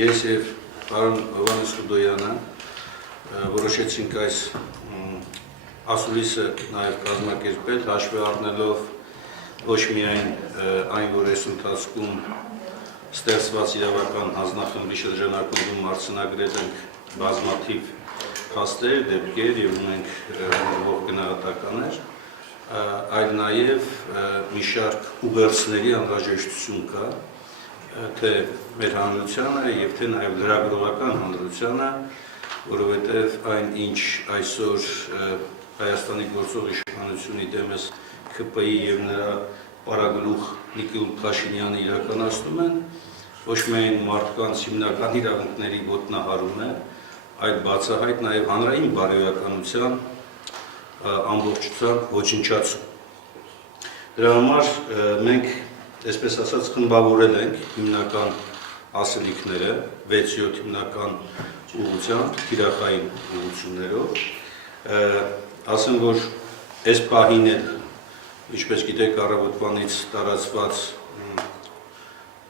Ես և պարոն Հովհաննես Խուդոյանը որոշեցինք այս ասուլիսը նաև կազմակերպել, հաշվի առնելով ոչ միայն այն, որ այս ընթացքում ստեղծված իրավական հանձնախմբի շրջանակներում արձանագրել ենք բազմաթիվ փաստեր, դեպքեր և ունենք հանդիպող գնահատականներ, այլ նաև մի շարք ուղերձների անհրաժեշտություն կա, թե մեր հանրությանը և թե նաև լրագրողական հանրությանը, որովհետև այն, ինչ այսօր Հայաստանի գործող իշխանությունը դեմս ՔՊ-ի և նրա պարագլուխ Նիկոլ Փաշինյանը իրականացնում են, ոչ միայն մարդկանց հիմնական իրավունքների ոտնահարում է, այլ բացահայտ նաև հանրային բարոյականության ամբողջությամբ ոչնչացում։ Դրա համար մենք, այսպես ասած, խմբավորել ենք հիմնական ասելիքները 6-7 հիմնական ուղղությամբ, թիրախային ուղղություններով, ասեմ, որ այս պահին էլ, ինչպես գիտեք, առավոտվանից տարածված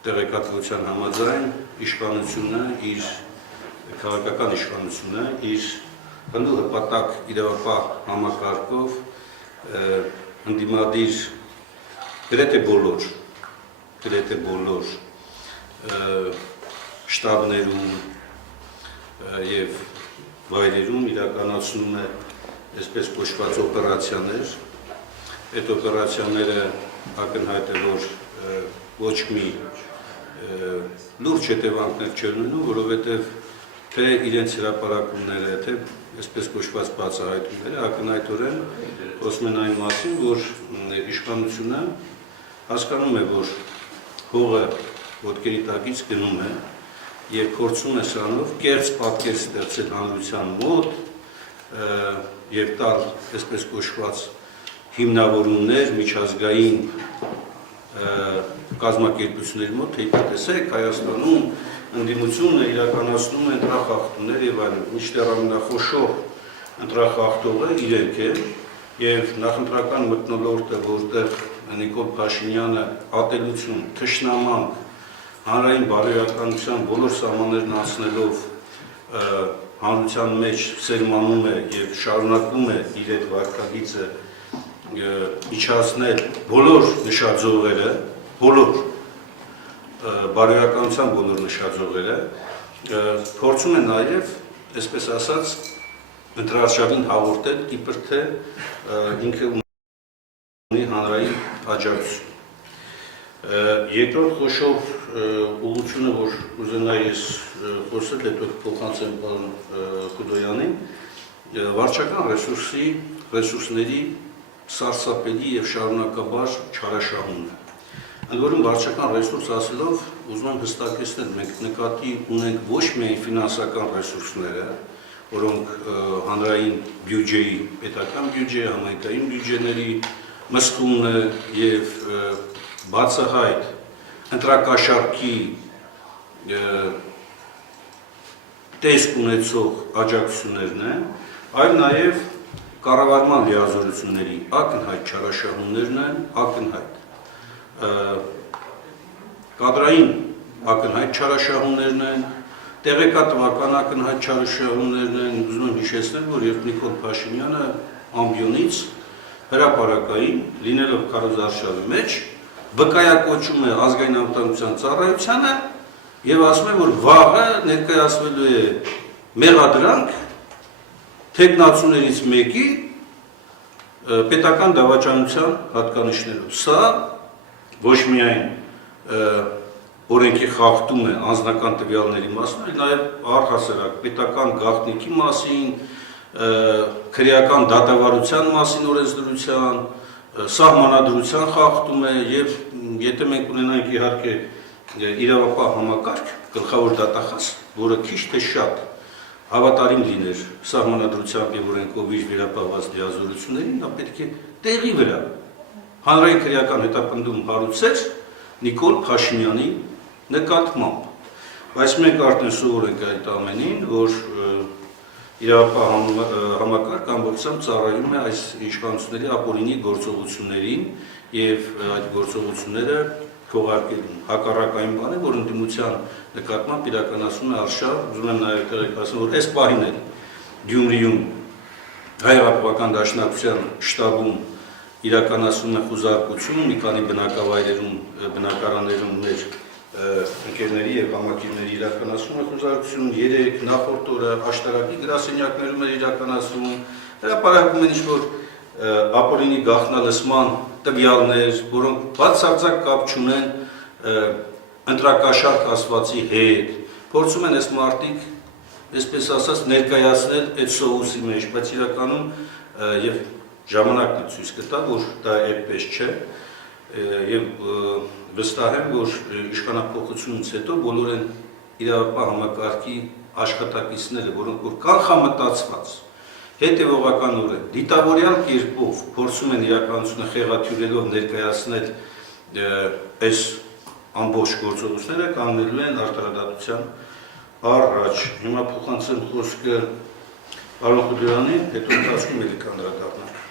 տեղեկատվության համաձայն իշխանությունը իր քաղաքական իշխանությունը իր հնդու հպատակ իրավապահ համակարգով ընդդիմադիր գրեթե բոլոր շտաբներում և վայրերում իրականացնում է այսպես կոչված օպերացիաներ։ Այդ օպերացիաները ակնհայտ է, որ ոչ մի լուրջ հետևանքներ չեն ունենում, որովհետև թե իրենց հրապարակումները, թե այսպես կոչված բացահայտումները ակնհայտորեն խոսում են այն մասին, որ իշխանությունը հասկանում է, որ հողը ոտքերի տակից գնում է և փորձում է սրանով կեղծ պատկեր ստեղծել հանրության մոտ և տալ այսպես կոչված հիմնավորումներ միջազգային կազմակերպությունների մոտ, թե տեսեք Հայաստանում ընդդիմությունը իրականացնում է ընտրախախտումներ և այլն, մինչդեռ ամենախոշոր ընտրախախտողը իրենք են և նախընտրական մթնոլորտը, որտեղ Նիկոլ Փաշինյանը ատելություն, թշնամանք, հանրային բարոյականության բոլոր սահմաններն անցնելով հանրության մեջ սերմանում է և շարունակում է իր այդ վարքագիծը իջեցնել բոլոր նշաձողերը, բարոյականության բոլոր նշաձողերը, փորձում է նաև, այսպես ասած, ընտրարշավին հաղորդել, իբր թե ինքը ունի հանրային աջակցություն։ Երկրորդ խոշոր ուղղությունը, որ ուզենայի ես խոսել, հետո փոխանցեմ պարոն Խուդոյանին, վարչական ռեսուրսների սարսափելի և շարունակաբար չարաշահումն է։ Ընդ որում վարչական ռեսուրս ասելով ուզում եմ հստակեցնել, մենք նկատի ունենք ոչ միայն ֆինանսական ռեսուրսները, որոնք հանրային բյուջեի, պետական բյուջե, համայնքային բյուջեների մսխումն է և բացահայտ ընտրակաշառքի տեսք ունեցող աջակցություններն են, այլ նաև կառավարման լիազորությունների ակնհայտ չարաշահումներն են, ակնհայտ կադրային ակնհայտ չարաշահումներն են, տեղեկատվական ակնհայտ չարաշահումներն են, ուզում եմ հիշեցնել, որ երբ Նիկոլ Փաշինյանը ամբիոնից հրապարակային, լինելով քարոզարշավի մեջ, վկայակոչում է ազգային անվտանգության ծառայությանը և ասում է, որ վաղը ներկայացվելու է մեղադրանք թեկնածուներից մեկի պետական դավաճանության հատկանիշներով։ Սա ոչ միայն օրենքի խախտում է անձնական տվյալների մասին, այլ նաև առհասարակ պետական գաղտնիքի մասին, քրեական դատավարության մասին օրենսդրության, սահմանադրության խախտում է և եթե մենք ունենանք իհարկե իրավապահ համակարգ, գլխավոր դատախազ, որը քիչ թե շատ հավատարիմ լիներ սահմանադրությամբ և օրենքով իր վերապահված լիազորություններին, նա պետք է տեղի վրա հանրային քրեական հետապնդում հարուցեր Նիկոլ Փաշինյանի նկատմամբ։ Բայց մենք արդեն սովոր ենք այդ ամենին, որ իրավապահ համակարգ ամբողջությամբ ծառայում է այս իշխանությունների ապօրինի գործողություններին և այդ գործողությունները քողարկելուն, հակառակ այն բանը, որ ընդդիմության նկատմամբ իրականացնում է արշավ, ուզում եմ նաև տեղեկացնել, որ այս պահին էլ Գյումրիում Հայ-Հեղափոխական դաշնակցության շտաբում իրականացում է խուզարկություն, մի քանի բնակավայրերում, բնակարաններում մեր ընկերների եւ համակիրների իրականացում է խուզարկություն, 3 նախորդ օրը աշտարակի գրասենյակներում է իրականացվում, հրապարակում են ինչ-որ ապօրինի գաղտնալսման տվյալներ, որոնք բացարձակ կապ չունեն ընտրակաշառք ասվածի հետ, փորձում են այս մարտիկ, այսպես ասած, ներկայացնել այդ սոուսի մեջ, բայց իրականում եւ ժամանակն է ցույց կտա, որ դա այդպես չէ, եւ վստահ եմ, որ իշխանափոխությունից հետո բոլոր են իրավապահ համակարգի աշխատակիցները, որոնք որ կանխամտածված հետևողականորեն դիտավորյալ կերպով փորձում են իրականությունը խեղաթյուրելով ներկայացնել այս ամբողջ գործողությունները կանգնելու են արտարադատության առաջ։ Հիմա փոխանցեմ խոսքը պարոն Խուդուրյանին, հետո ընթացքում էլի կանդրադառնանք։